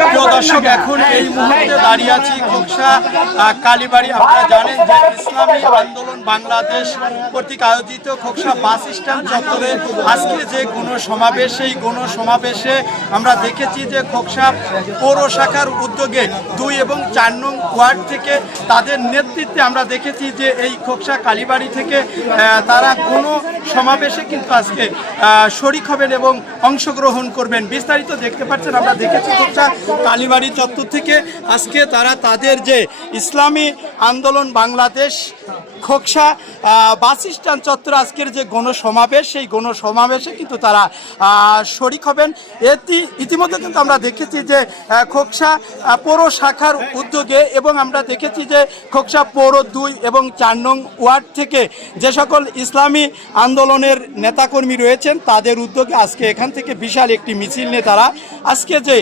প্রিয় দর্শক, এখন এই মুহূর্তে দাঁড়িয়ে আছি খোকসা কালীবাড়ি। আপনারা জানেন যে ইসলামী আন্দোলন বাংলাদেশ কর্তৃক আয়োজিত খোকসা বাস স্ট্যান্ড চত্বরে আজকে যে গণসমাবেশ, সেই গণসমাবেশে আমরা দেখেছি যে খোকসা পৌর শাখার উদ্যোগে 2 এবং 4 নং ওয়ার্ড থেকে তাদের নেতৃত্বে আমরা দেখেছি যে এই খোকসা কালীবাড়ি থেকে তারা গণসমাবেশে কিন্তু আজকে শরিক হবেন এবং অংশগ্রহণ করবেন। বিস্তারিত দেখতে পাচ্ছেন, আমরা দেখেছি খোকসা কালীবাড়ি চত্বর থেকে আজকে তারা তাদের যে ইসলামী আন্দোলন বাংলাদেশ খোকসা বাস স্ট্যান্ড চত্বর আজকের যে গণসমাবেশ, সেই গণসমাবেশে কিন্তু তারা শরিক হবেন। ইতিমধ্যে কিন্তু আমরা দেখেছি যে খোকসা পৌর শাখার উদ্যোগে, এবং আমরা দেখেছি যে খোকসা পৌর 2 এবং 4 নং ওয়ার্ড থেকে যে সকল ইসলামী আন্দোলনের নেতাকর্মী রয়েছেন তাদের উদ্যোগে আজকে এখান থেকে বিশাল একটি মিছিল নিয়ে তারা আজকে যে